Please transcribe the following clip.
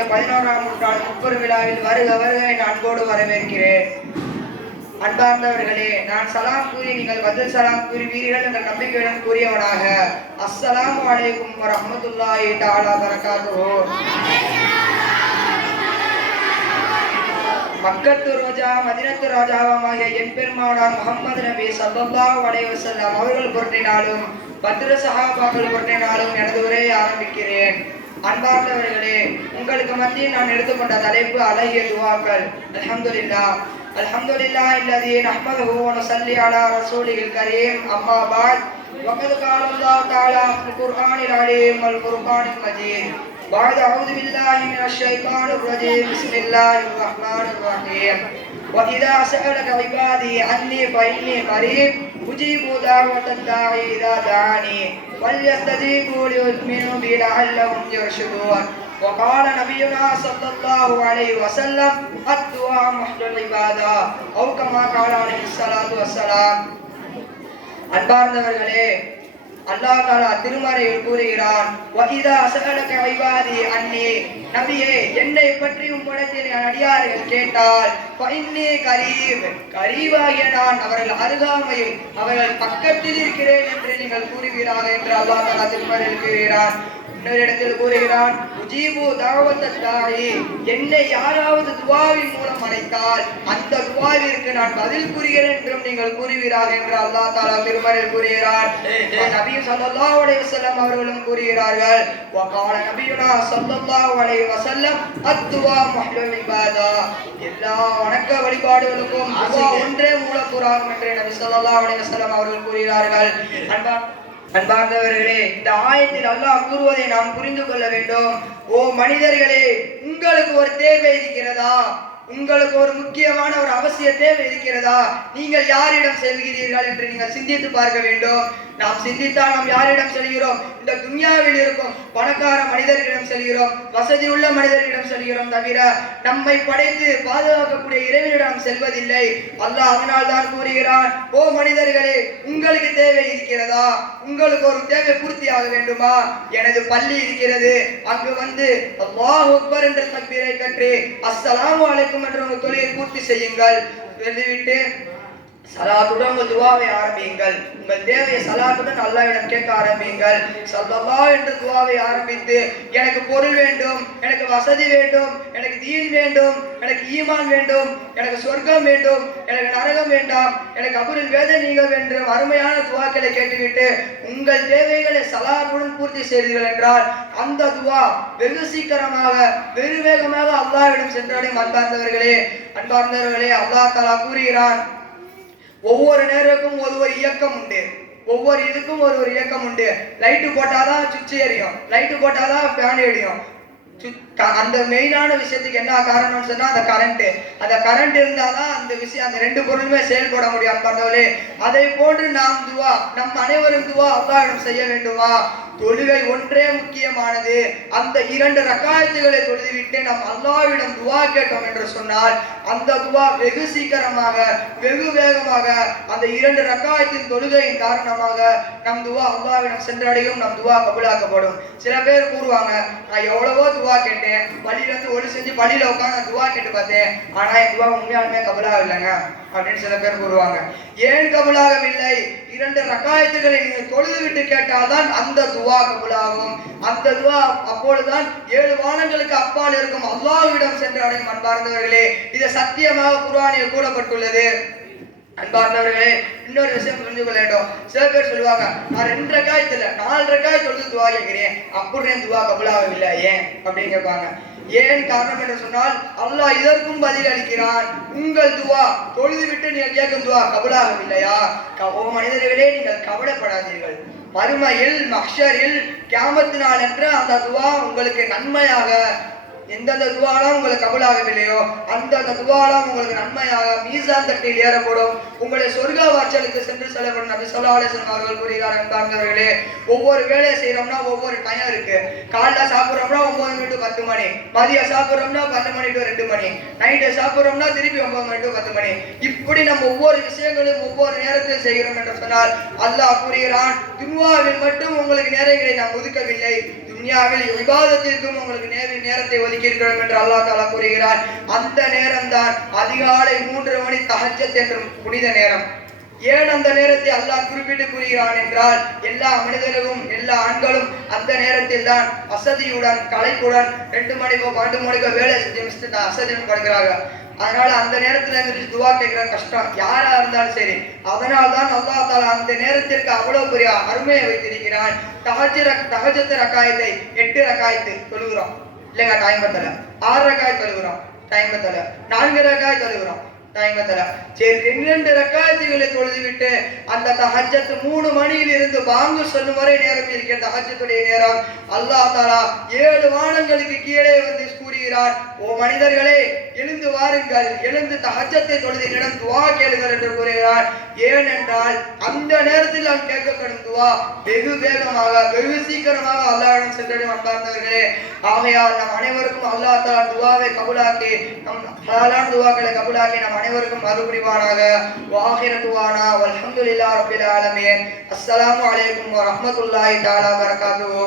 பதினோராம் நூற்றாண்டு முப்பெரு விழாவில் வருக வருக என அன்போடு வரவேற்கிறேன். அன்பார்ந்தவர்களே நான் சலாம் கூறி நீங்கள் பதில் சலாம் கூறுவீர்கள் என்ற நம்பிக்கையுடன் கூறியவனாக. அஸ்ஸலாம் வலைக்கும் வரஹ்மத்துல்லாஹி தாலா பரகாத்துஹு மக்கத்து ரோஜா மதினத்து ராஜாவாகிய என் பெருமானார் முகமது நபி ஸல்லல்லாஹு வலைவசல்லாம் அவர்கள் புரட்டினாலும் பத்ர சஹாபாக்கள் புரட்டினாலும் எனது உரையை ஆரம்பிக்கிறேன். அன்பார்ந்தவர்களே உங்களுக்கு மத்தியில் நான் எடுத்துக்கொண்ட தலைப்பு அழகிய துவாக்கள் அல்ஹம்துலில்லாஹ் அல்ஹம்துலில்லாஹ் இல்லதி நஹ்மதுஹு வ நுஸல்லி அலா ரசூலில் கரீம் அம்மா பாத் وقد قال الله تعالى في القرآن العليم والقرآن المجيد بعد أعوذ بالله من الشيطان الرجيم بسم الله الرحمن الرحيم وإذا سألك عبادي عني فإني قريب أجيب دعوة الداعي إذا دعاني فليستجيبوا ليؤمنوا بي لعلهم يرشدون وقال نبينا صلى الله عليه وسلم الدعاء محل العبادة أو كما قال عليه الصلاة والسلام அன்பார்ந்தவர்களே அல்லாஹ் தாலா திருமறையில் கூறுகிறான் வஹிதா அசகலக ஐவாதி அன்னி. நபியே என்னை பற்றி உம்மிடத்தில் என் அடியார்கள் கேட்டால் ஃபஇன்னி கரீப். கரீபாகிய நான் அவர்கள் அருகாமையில் அவர்கள் பக்கத்தில் இருக்கிறேன் என்று நீங்கள் கூறுகிறார்கள் என்று அல்லாஹ் தாலா திருமறையில் கூறுகிறான். இன்னொரு இடத்தில் கூறுகிறான் உஜீபு என்னை யாராவது துவாவின் மூலம் அழைத்தால் அந்த துவாவிற்கு நான் பதில் கூறுகிறேன் என்றும் நீங்கள் கூறுவீராக என்று அல்லாஹ் தாலா திருமறையில் கூறுகிறான். நபி அலைஹி வஸல்லம் அவர்களும் கூறுகிறார்கள் வகால நபியுனா அலைஹி வஸல்லம் அத்துவா முஹ்லுல் இபாதா. எல்லா வணக்க வழிபாடுகளுக்கும் ஒன்றே மூலக்கூறாகும் என்று நபி ஸல்லல்லாஹு அலைஹி வஸல்லம் அவர்கள் கூறுகிறார்கள். அன்பா அன்பார்ந்தவர்களே இந்த ஆயத்தில் அல்லாஹ் கூறுவதை நாம் புரிந்து கொள்ள வேண்டும். ஓ மனிதர்களே உங்களுக்கு ஒரு தேவை இருக்கிறதா? உங்களுக்கு ஒரு முக்கியமான ஒரு அவசிய தேவை இருக்கிறதா? நீங்கள் யாரிடம் செல்கிறீர்கள் என்று நீங்கள் சிந்தித்து பார்க்க வேண்டும். நாம் சிந்தித்தால் நாம் யாரிடம் செல்கிறோம்? இந்த துன்யாவில் இருக்கும் பணக்கார மனிதர்களிடம் செல்கிறோம். வசதி உள்ள மனிதர்களிடம் செல்கிறோம் தவிர நம்மை படைத்து பாதுகாக்கக்கூடிய இறைவனிடம் செல்வதில்லை. அல்லாஹ் அதனால் தான் கூறுகிறான் ஓ மனிதர்களே உங்களுக்கு தேவை இருக்கிறதா? உங்களுக்கு ஒரு தேவை பூர்த்தியாக வேண்டுமா? எனது பள்ளி இருக்கிறது. அங்கு வந்து அல்லாஹ் அக்பர் என்ற தக்பீரை கற்று அஸ்ஸலாமு அலைக்கும் என்ற உங்கள் தொழிலை பூர்த்தி செய்யுங்கள் எழுதிவிட்டு சலாத்துடன் உங்கள் துவாவை ஆரம்பியுங்கள். உங்கள் தேவையை சலாத்துடன் அல்லாவிடம் கேட்க ஆரம்பியுங்கள். சல்லல்லா என்று துவாவை ஆரம்பித்து எனக்கு பொருள் வேண்டும் எனக்கு வசதி வேண்டும் எனக்கு எனக்கு தீன் வேண்டும் எனக்கு ஈமான் வேண்டும் எனக்கு சொர்க்கம் வேண்டும் எனக்கு நரகம் வேண்டாம் எனக்கு அபுரில் வேதனை நீங்க வேண்டும் அருமையான துவாக்களை கேட்டுவிட்டு உங்கள் தேவைகளை சலாபுடன் பூர்த்தி செய்தீர்கள் என்றால் அந்த துவா வெகு சீக்கிரமாக வெகு வேகமாக அல்லாவிடம் சென்றடையும் அன்பார்ந்தவர்களே. அன்பார்ந்தவர்களே அல்லாஹ் தலா கூறுகிறான் ஒவ்வொரு நேரத்துக்கும் ஒரு ஒரு இயக்கம் உண்டு. ஒவ்வொரு இதுக்கும் ஒரு ஒரு இயக்கம் உண்டு. லைட்டு போட்டாதான் சுவிட்ச் எரியும். லைட்டு போட்டாதான் ஃபேன் எரியும். அந்த மெயினான விஷயத்துக்கு என்ன காரணம்னு சொன்னா அந்த கரண்ட் அந்த கரண்ட் இருந்தாதான் அந்த விஷயம் அந்த ரெண்டு பொருளுமே செயல்பட முடியும் அன்பார்ந்தவர்களே அதை போன்று நாம் துவா நம் அனைவரும் துவா அல்லாஹ்விடம் செய்ய வேண்டுமா? தொழுகை ஒன்றே முக்கியமானது. அந்த இரண்டு ரக்காயத்துகளை தொழுதுவிட்டு நாம் அல்லாவிடம் துவா கேட்டோம் என்று சொன்னால் அந்த துவா வெகு சீக்கிரமாக வெகு வேகமாக அந்த இரண்டு ரக்காயத்தின் தொழுகையின் காரணமாக நம் துவா அல்லாவிடம் சென்றடையும் நம் துவா கபுலாக்கப்படும். சில பேர் கூறுவாங்க நான் எவ்வளவோ துவா கேட்டேன். பள்ளியில இருந்து ஒளி செஞ்சு பள்ளியில உட்காந்து நான் துவா கேட்டு பார்த்தேன். ஆனா என் துவா உண்மையாலுமே கபூலாக இல்லைங்க அப்படின்னு சில பேர் கூறுவாங்க. ஏன் கபுலாகவில்லை? இரண்டு ரக்காயத்துகளை நீங்கள் தொழுது விட்டு கேட்டால்தான் அந்த துவா கபூலாகும் அந்த துவா அப்பொழுதுதான் ஏழு வானங்களுக்கு அப்பால் இருக்கும் அல்லாஹ்விடம் சென்று அடையும் அன்பார்ந்தவர்களே. இது சத்தியமாக குர்ஆனில் கூறப்பட்டுள்ளது. அன்பார்ந்தவர்களே இன்னொரு விஷயம் புரிஞ்சு கொள்ள வேண்டும். சில பேர் சொல்லுவாங்க நான் ரெண்டு இல்லை நாலரை காய் தொழுது துவா கேட்கிறேன். அப்படி என் துவா கபுலாகவில்லை ஏன்? அப்படின்னு கேட்பாங்க. ஏன் காரணம் என்று சொன்னால் அல்லாஹ் இதற்கும் பதில் அளிக்கிறான். உங்கள் துவா தொழுது விட்டு நீங்கள் கேட்கும் துவா கபுலாகவில்லையா க- ஓ மனிதர்களே நீங்கள் கவலைப்படாதீர்கள். மறுமையில் மஹ்ஷரில் கியாமத்து நாள் என்று அந்த துவா உங்களுக்கு நன்மையாக எந்தெந்த துவாலாம் உங்களுக்கு கபலாகவில்லையோ அந்தந்த துவாலாம் உங்களுக்கு நன்மையாக மீசான் தட்டில் ஏறப்படும். உங்களை சொர்க்க வாச்சலுக்கு சென்று செல்லப்படும் நபி சொல்லாலேசன் அவர்கள் கூறுகிறார் என்பார்களே ஒவ்வொரு வேலையை செய்யறோம்னா ஒவ்வொரு டைம் இருக்கு. காலைல சாப்பிட்றோம்னா ஒன்பது மணி டு பத்து மணி. மதியம் சாப்பிட்றோம்னா பன்னெண்டு மணி டு ரெண்டு மணி. நைட்டு சாப்பிட்றோம்னா திருப்பி ஒன்பது மணி டு பத்து மணி. இப்படி நம்ம ஒவ்வொரு விஷயங்களும் ஒவ்வொரு நேரத்தில் செய்கிறோம் என்று சொன்னால் அல்லாஹ் கூறுகிறான் துன்வாவில் மட்டும் உங்களுக்கு நேரங்களை நாம் ஒதுக்கவில்லை. துன்யாவில் விவாதத்திற்கும் உங்களுக்கு நேர நேரத்தை ஒதுக்கி இருக்கிறோம் என்று அல்லாஹ் தாலா கூறுகிறார். அந்த நேரம்தான் அதிகாலை மூன்று மணி தகஜத் என்றும் புனித நேரம். ஏன் அந்த நேரத்தை அல்லாஹ் குறிப்பிட்டு கூறுகிறான் என்றால் எல்லா மனிதர்களும் எல்லா ஆண்களும் அந்த நேரத்தில் தான் அசதியுடன் களைப்புடன் ரெண்டு மணிக்கோ பன்னெண்டு மணிக்கோ வேலை செஞ்சு முடிச்சுட்டு தான் அசதியுடன் படுக்கிறாங்க. அதனால அந்த நேரத்துல இருந்துட்டு துவா கேட்கிற கஷ்டம். யாரா இருந்தாலும் சரி அதனால் தான் அல்லாஹ் தாலா அந்த நேரத்திற்கு அவ்வளவு பெரிய அருமையை வைத்திருக்கிறான். தகஜ தகஜத்து ரக்காயத்தை எட்டு ரக்காயத்து தொழுகிறோம். இல்லைங்க டைம் பத்தல. ஆறு ரக்காய் தொழுகிறோம். டைம் பத்தல. நான்கு ரக்காய் தொழுகிறோம். சரி ரெண்டு ரக்காயத்துகளை தொழுதுவிட்டு அந்த தஹஜத்து மூணு மணியில் இருந்து பாங்கு சொல்லும் வரை நேரம் இருக்கிற தஹஜத்துடைய நேரம். அல்லாஹ் தாலா ஏழு வானங்களுக்கு கீழே வந்து கூறுகிறார். ஓ மனிதர்களே எழுந்து வாருங்கள். எழுந்து தஹஜத்தை தொழுது துவா கேளுங்கள் என்று கூறுகிறார். ஏனென்றால் அந்த நேரத்தில் நாம் கேட்கப்படும் துவா வெகு வேகமாக வெகு சீக்கிரமாக அல்லாஹிடம் சென்றடையும் அன்பார்ந்தவர்களே ஆகையால் நம் அனைவருக்கும் அல்லாஹ் தலா துவாவை கபுலாக்கி நம் ஹலாலான துவாக்களை கபுலாக்கி நம் அனைவருக்கும் மறுபடிவானாக வாகிர துவானா வல்ஹம்துலில்லாஹ் ரபில் ஆலமே அஸ்லாம் வலைக்கும் வரமத்துல்லாஹி தாலா வரகாத்துஹு